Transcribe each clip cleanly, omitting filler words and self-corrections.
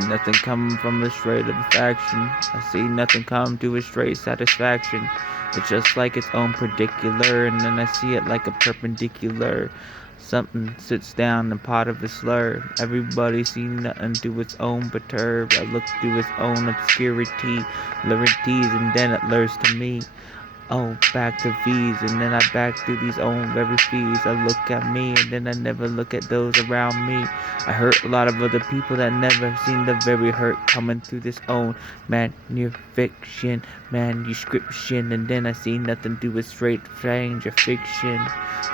see nothing coming from a straight of faction. I see nothing come to a straight satisfaction. It's just like its own particular, and then I see it like a perpendicular. Something sits down in pot of a slur. Everybody see nothing to its own perturb. I look through its own obscurity, lurities, and then it lures to me. Oh, back to V's, and then I back through these own very fees. I look at me, and then I never look at those around me. I hurt a lot of other people that never seen the very hurt coming through this own manuscription, and then I see nothing to a straight strange or fiction.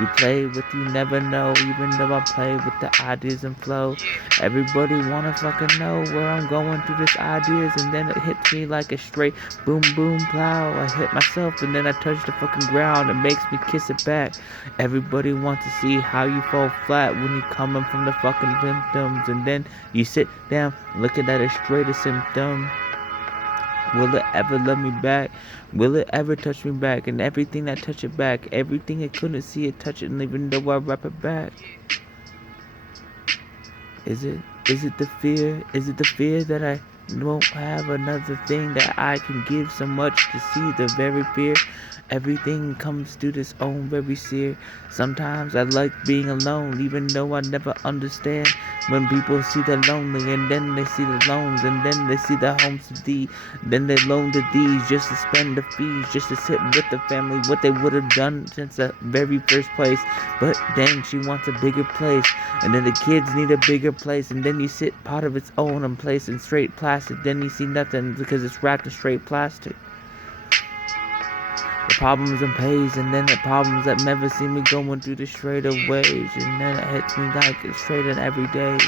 You play with you never know, even though I play with the ideas and flow. Everybody wanna fucking know where I'm going through this ideas, and then it hits me like a straight boom boom plow. I hit myself and then I touch the fucking ground. It makes me kiss it back. Everybody wants to see how you fall flat when you coming from the fucking symptoms, and then you sit down looking at a straight a symptom. Will it ever love me back? Will it ever touch me back? And everything that touch it back, everything I couldn't see it touch it, and even though I wrap it back. Is it the fear? Is it the fear that I won't have another thing that I can give so much to see the very fear? Everything comes to this own very sear. Sometimes I like being alone, even though I never understand when people see the lonely, and then they see the loans, and then they see the homes to thee. Then they loan to these just to spend the fees, just to sit with the family, what they would have done since the very first place. But then she wants a bigger place, and then the kids need a bigger place, and then you sit part of its own and place in straight plastic. Then you see nothing because it's wrapped in straight plastic. The problems and pays, and then the problems that never see me going through the straight of ways, and then it hits me like it's straight in every day.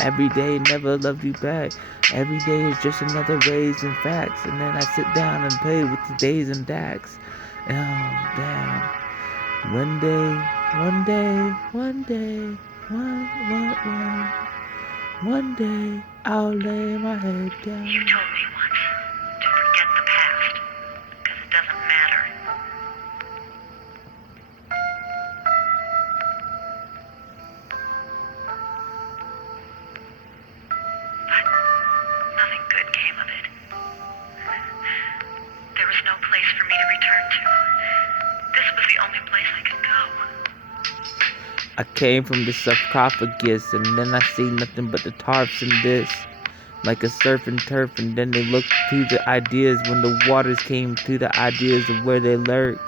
Every day never loved you back. Every day is just another ways and facts, and then I sit down and play with the days and dacks. Oh damn. One day, one day, I'll lay my head down. You told me once to forget the past, because it doesn't matter. But nothing good came of it. There was no place for me to return to. This was the only place I could go. I came from the sarcophagus, and then I see nothing but the tarps in this. Like a surf and turf, and then they look to the ideas when the waters came to the ideas of where they lurk.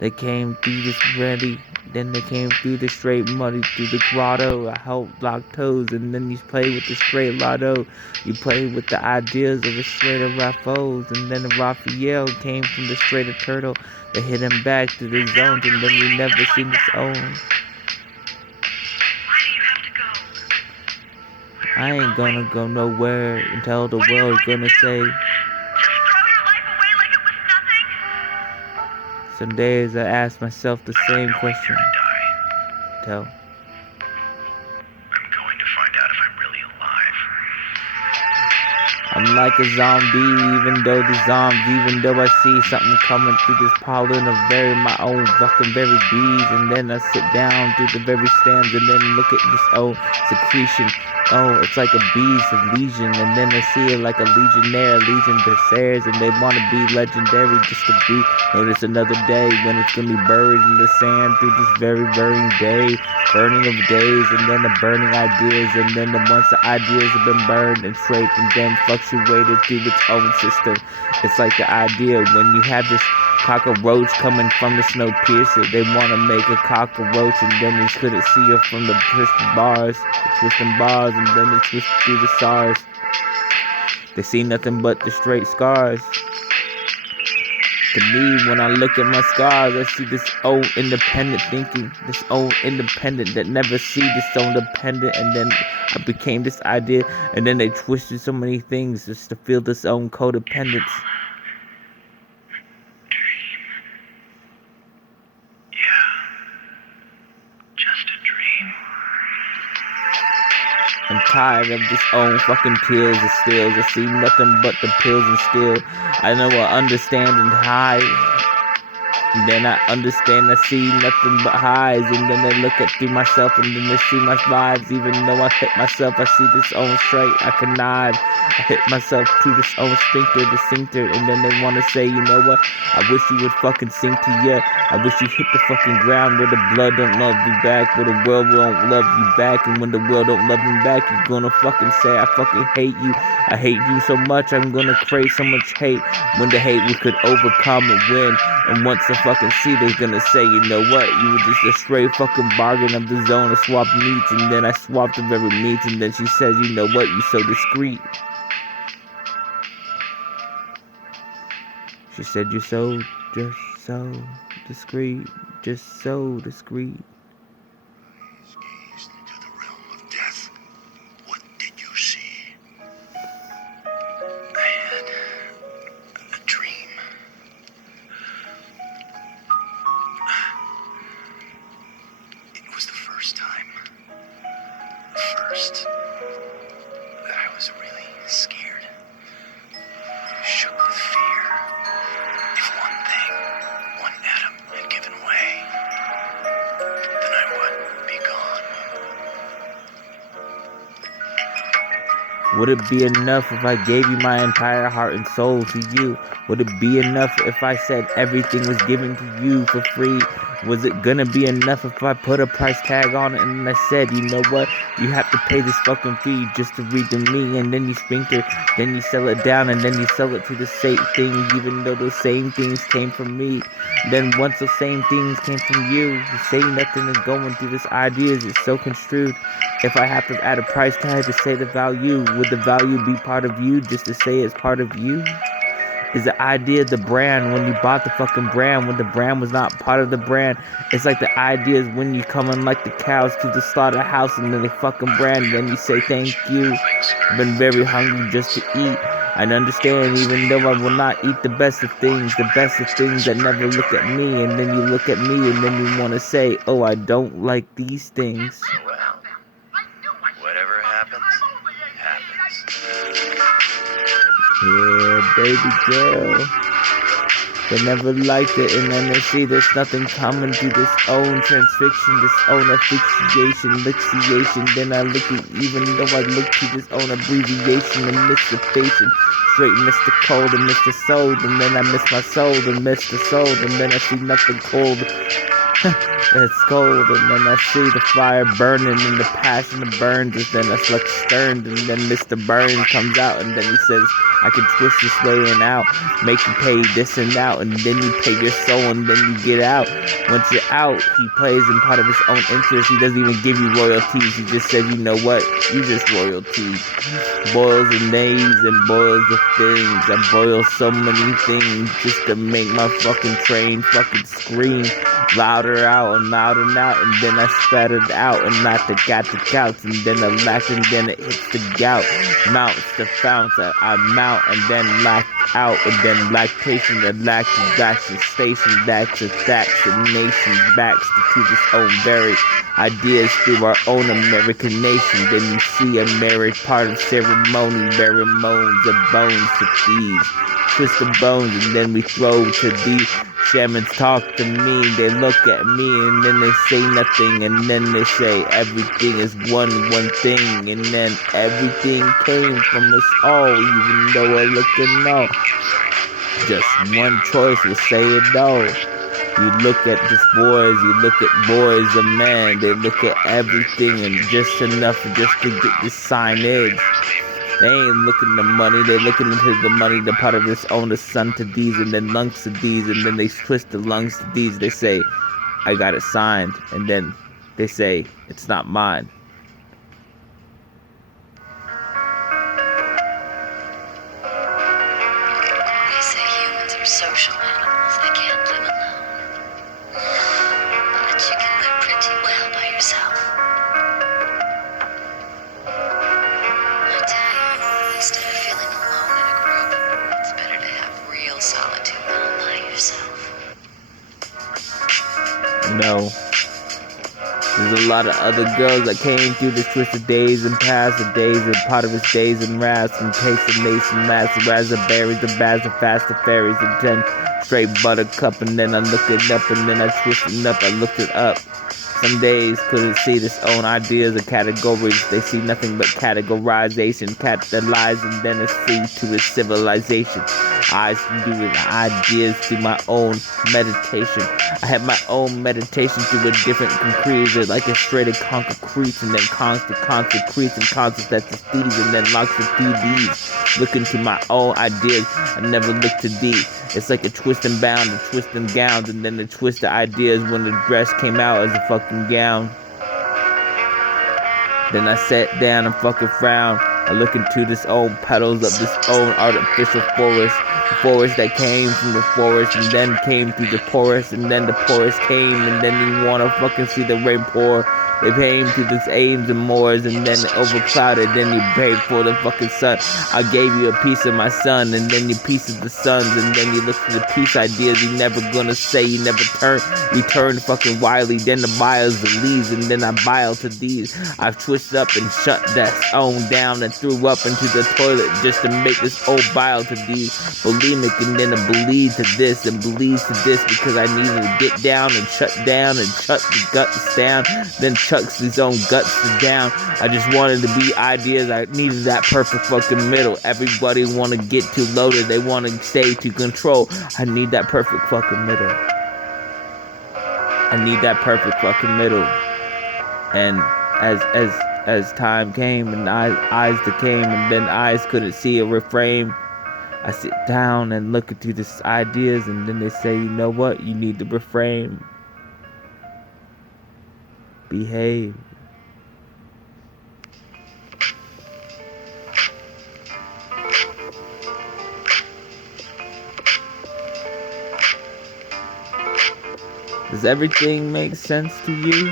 They came through this ready, then they came through the straight muddy, through the grotto. I helped block toes, and then you play with the straight lotto. You play with the ideas of the straight of Raffos, and then the Raphael came from the straight of turtle. They hit him back to the zones, and then you never seen his own. I ain't gonna go nowhere until the world's gonna say. Just throw your life away like it was nothing? Some days I ask myself the same question. Tell. I'm going to find out if I'm really alive. I'm like a zombie, even though I see something coming through this pollen of my own fucking very bees, and then I sit down through the very stems, and then look at this secretion. Oh, it's like a beast of legion, and then they see it like a legionnaire, legion berserkers, and they want to be legendary just to be. Notice another day when it's gonna be buried in the sand through this very burning day, burning of days, and then the burning ideas, and then once the ideas have been burned and scraped and then fluctuated through its own system. It's like the idea when you have this cockroach coming from the snow piercer. They want to make a cockroach, and then they couldn't see it from the twisting bars, and then they twist through the stars. They see nothing but the straight scars. To me, when I look at my scars, I see this old independent thinking, this old independent that never see this own dependent, and then I became this idea, and then they twisted so many things just to feel this own codependence. I'm tired of this own fucking pills and stills. I see nothing but the pills and still. I know I understand and high. And then I understand I see nothing but highs. And then I look at through myself and then I see my lives. Even though I hit myself, I see this own straight. I connive. I hit myself to this own sphincter, the sphincter. And then they want to say, you know what? I wish you would fucking sink to ya. I wish you hit the fucking ground where the blood don't love you back. Where the world won't love you back. And when the world don't love you back, you're gonna fucking say, I fucking hate you. I hate you so much, I'm gonna crave so much hate. When the hate we could overcome and win. And once I fucking see, they're gonna say, you know what? You were just a straight fucking bargain of the zone to swap meats. And then I swapped the very meats. And then she says, you know what? You so discreet. She said, you're so, just so discreet. Just so discreet. Gazed into the realm of death. What did you see? I had a dream. It was the first time. First that I was really scared. Shook with fear. If one thing, one atom had given way, then I would be gone. Would it be enough if I gave you my entire heart and soul to you? Would it be enough if I said everything was given to you for free? Was it gonna be enough if I put a price tag on it and I said, you know what? You have to pay this fucking fee just to read to me. And then you sphincter, then you sell it down, and then you sell it to the same thing, even though those same things came from me. Then once those same things came from you, you say nothing is going through this ideas, it's so construed. If I have to add a price tag to say the value, would the value be part of you just to say it's part of you? Is the idea the brand when you bought the fucking brand when the brand was not part of the brand? It's like the idea is when you come in like the cows to the slaughterhouse and then they fucking brand and then you say thank you. I've been very hungry just to eat. I understand even though I will not eat the best of things that never look at me. And then you look at me and then you want to say, oh, I don't like these things. Well, whatever happens, happens. Yeah, baby girl. They never liked it, and then they see there's nothing coming to this own transfixion, this own asphyxiation, lixiation. Then I look at, even though I look to this own abbreviation and miss the patient, straight miss the cold and miss the soul, and then I miss my soul and miss the soul, and then I see nothing cold. It's cold, and then I see the fire burning, and the passion that burns, and then I select stern, and then Mr. Burns comes out, and then he says, I can twist this way and out, make you pay this and out, and then you pay your soul, and then you get out. Once you're out, he plays in part of his own interest. He doesn't even give you royalties. He just says, you know what, you just royalties. Boils and nays and boils of things. I boil so many things just to make my fucking train fucking scream. Louder out and louder out, and then I spat it out, and not the got the couch, and then I lack, and then it hits the gout. Mounts the founts, I mount, and then lack out, and then lactation, and lack to vaccination, station, back to vaccination, backs to this own very ideas through our own American nation. Then you see a married part of ceremony, bury moans of bones to these. Twist the bones, and then we throw to these. Shamans talk to me, they look at me, and then they say nothing, and then they say everything is one thing, and then everything came from us all, even though I look and know. Just one choice will say it all. You look at these boys, you look at boys and men, they look at everything and just enough just to get this signage. They ain't looking the money, they looking into the money, the part of this own the sun to these, and then lungs to these, and then they twist the lungs to these. They say, I got it signed, and then they say, it's not mine. They say humans are social animals, they can't live alone. But you can live pretty well by yourself. I tell you, instead of feeling alone in a group, it's better to have real solitude all by yourself. No. This There's a lot of other girls that came through this twisted days and past the days and part of his days and rats and taste of mason mats, the raspberries, the bags, the fast, the fairies, and 10 straight buttercup. And then I looked it up and then I twisted it up, I looked it up. Some days couldn't see this own ideas or categories. They see nothing but categorization, catalyze, and then it's see to its civilization. Eyes can do it, ideas to my own meditation. I have my own meditation through a different concrete, like a straight of concrete, and then constant creates and concepts that's the these, and then locks of PDs. Look into my own ideas, I never look to thee. It's like a twist and bound, a twist and gowns, and then the twist of ideas when the dress came out as a fucking gown. Then I sat down and fucking frowned. I look into this old petals of this own artificial forest. The forest that came from the forest and then came through the forest, and then the forest came, and then you wanna fucking see the rain pour. They came to this aims and moors, and then it overclouded, then you paid for the fucking sun. I gave you a piece of my sun, and then you piece of the suns, and then you look for the peace ideas you never gonna say, you never turn. You turn fucking wily, then the biles the leaves, and then I bile to these. I've twisted up and shut that own down and threw up into the toilet just to make this old bile to these. Bulimic, and then I believe to this and believes to this because I needed to get down and shut the guts down, then chucks his own guts down. I just wanted to be ideas. I needed that perfect fucking middle. Everybody wanna get too loaded. They wanna stay to control. I need that perfect fucking middle. I need that perfect fucking middle. And as time came and eyes that came and then eyes couldn't see a refrain, I sit down and look into these ideas, and then they say, you know what? You need to refrain. Behave. Does everything make sense to you?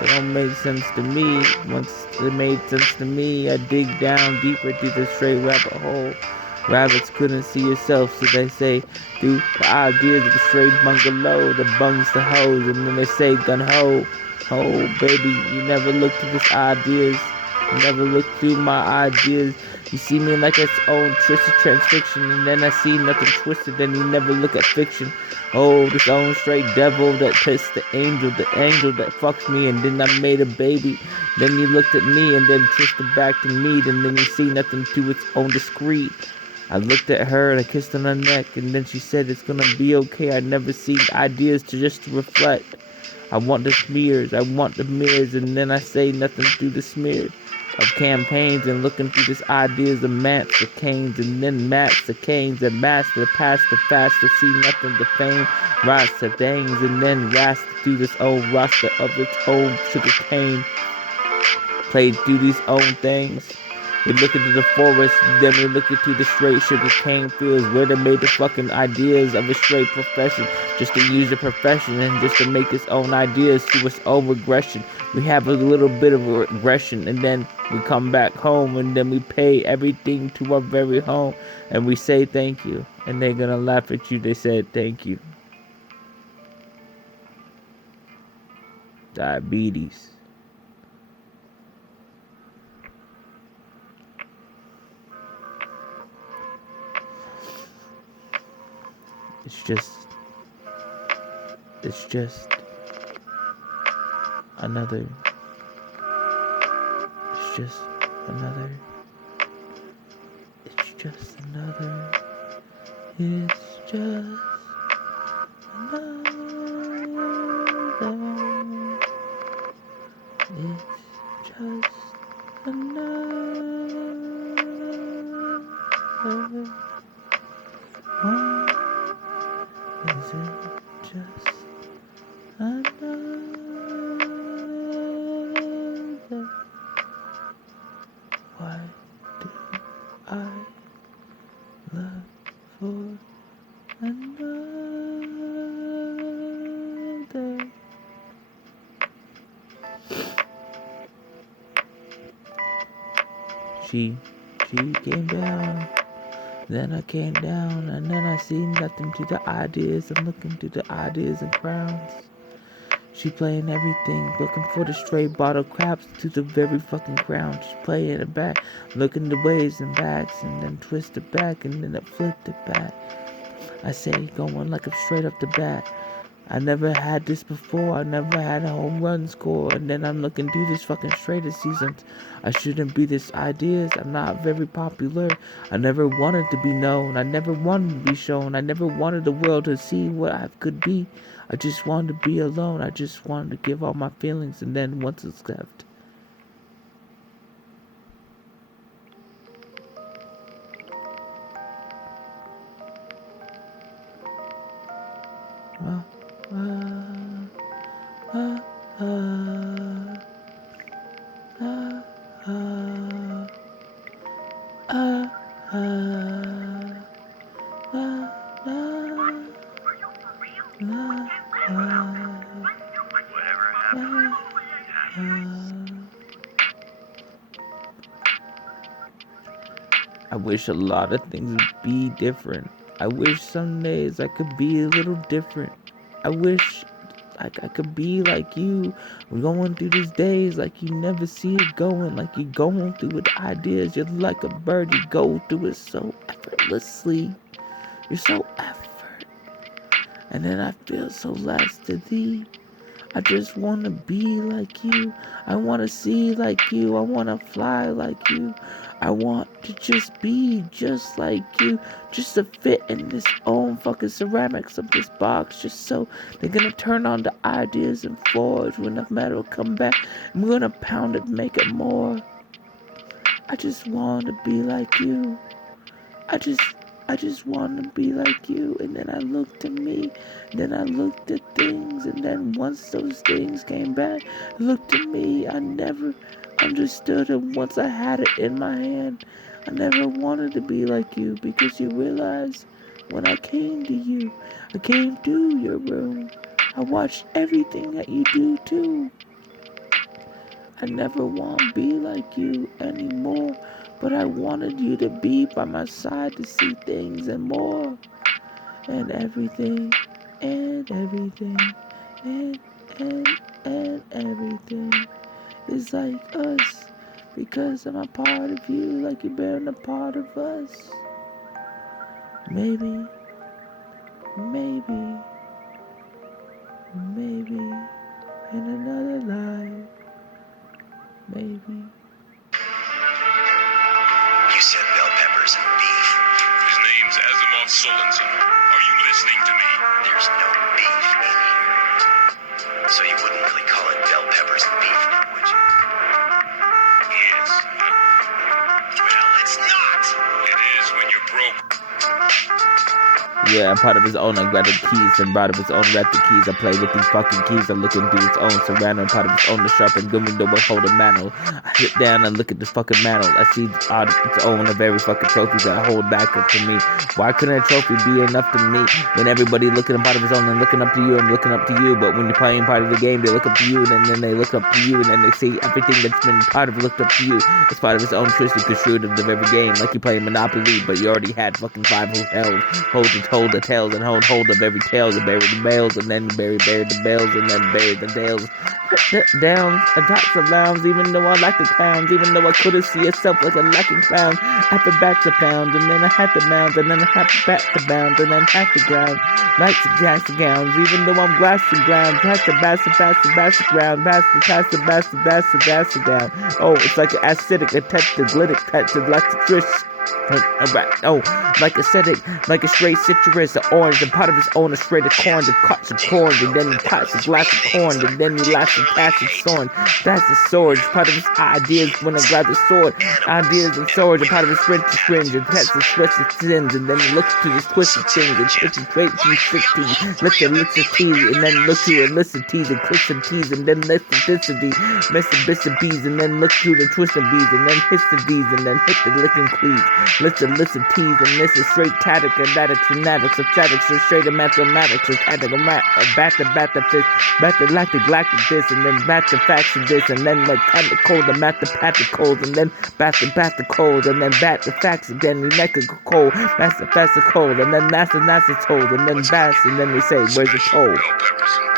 It don't make sense to me. Once it made sense to me, I dig down deeper to the straight rabbit hole. Rabbits couldn't see yourself, so they say, do the ideas of the straight bungalow, the bungs the hoes, and then they say gun ho. Oh baby, you never look to this ideas. You never look through my ideas. You see me like its own twisted transfiction, and then I see nothing twisted, then you never look at fiction. Oh, this own straight devil that twists the angel that fucks me, and then I made a baby. Then you looked at me and then twisted back to me, and then you see nothing to its own discreet. I looked at her and I kissed on her neck, and then she said it's gonna be okay. I never see ideas to just to reflect. I want the smears, I want the mirrors, and then I say nothing through the smears of campaigns and looking through this ideas of mats the canes, and then mats the canes and mats the past the fast to see nothing to fame, rise to things, and then rast through this old roster of its own sugar cane, played through these own things. We look into the forest, then we look into the straight sugar cane fields where they made the fucking ideas of a straight profession just to use the profession and just to make its own ideas to its own regression. We have a little bit of a regression, and then we come back home, and then we pay everything to our very home, and we say thank you, and they're gonna laugh at you. They said thank you. Diabetes. It's just another, it's just another, it's just another, it's just another, it's just another one. Is it just another? Why do I look for another? She came down. Then I came down, and then I see nothing to the ideas. I'm looking to the ideas and crowns. She playing everything, looking for the stray bottle caps to the very fucking ground. She's playing it back, looking the waves and backs, and then twist it back, and then it flipped it back. I say, going like I'm straight up the bat. I never had this before, I never had a home run score, and then I'm looking through this fucking straight of seasons. I shouldn't be this ideas, I'm not very popular. I never wanted to be known, I never wanted to be shown, I never wanted the world to see what I could be. I just wanted to be alone, I just wanted to give all my feelings, and then once it's left. Whatever happened. I wish a lot of things would be different. I wish some days I could be a little different. I wish like I could be like you. We're going through these days like you never see it going. Like you're going through with ideas. You're like a bird. You go through it so effortlessly. You're so effort. And then I feel so less to thee. I just want to be like you. I want to see like you. I want to fly like you. I want to just be just like you. Just to fit in this own fucking ceramics of this box. Just so they're going to turn on the ideas and forge when the metal come back. I'm going to pound it, make it more. I just want to be like you. I just want to be like you. And then I looked at me. And then I looked at things. And then once those things came back, looked at me. I never understood it. Once I had it in my hand, I never wanted to be like you. Because you realize when I came to you, I came to your room. I watched everything that you do too. I never want to be like you anymore. But I wanted you to be by my side to see things and more. And everything, and everything, and everything is like us. Because I'm a part of you, like you're bearing a part of us. Maybe, in another life, maybe. You said bell peppers and beef. His name's Asimov Solensen. Are you listening to me? There's no beef in here. So you wouldn't really call it bell peppers and beef, would you? Yes, I would. Well, it's not. It is when you're broke. Yeah, I'm part of his own. I grab the keys and brought up his own rap the keys. I play with these fucking keys. I'm looking through its own surrounding. Part of his own to sharpen good window but hold a mantle. I sit down and look at this fucking mantle. I see its own of every fucking trophy that I hold back up to me. Why couldn't a trophy be enough to me? When everybody looking at part of his own and looking up to you and looking up to you. But when you're playing part of the game, they look up to you and then they look up to you and then they see everything that's been part of looked up to you. It's part of his own twisted construed of every game. Like you playing Monopoly, but you already had fucking 5 hotels. Hold the tails and hold of every tail. You bury the bales and then bury the bales and then bury the tails. Down, attacks of lambs, even though I like the clowns, even though I couldn't see itself like a lacking clown. At the back to pound, and then I had to mound, and then I had to back to bound, and then had to ground. Lights and gas and gowns, even though I'm glass and ground. Pass the ground, pass the down. Oh, it's like an acidic, a tetraglytic, tetraglytic. Oh, like acidic, like a straight citrus, an orange, and part of his own, a straight of corn, the cuts of corn, and then he cuts a glass of corn, and then he laughs and passes sword. That's the sword, part of his ideas when I grab the sword. Ideas and swords, and part of his fringe, and pets and twisted sins, and then he looks to his twisted things, and twisted straight to sick teeth, lift and tease, and then look to illicit tease, and click some tease, and then listicity, Mr. Bees, and then look to the twisted bees, and then hiss the D's, and then hit the licking cleaves. Listen, T's, and this is straight tactic, fanatics, so statics, so straight and mathematics, so tactical bat the fish, bat the lactic this, and then bat the facts of this, and then like pat the cold, and bat the cold, and then bat the cold, and then bat the facts again, we make a cold, that's the cold, and then that's the told, and then bass, and then we say, where's the toll? Bell peppers and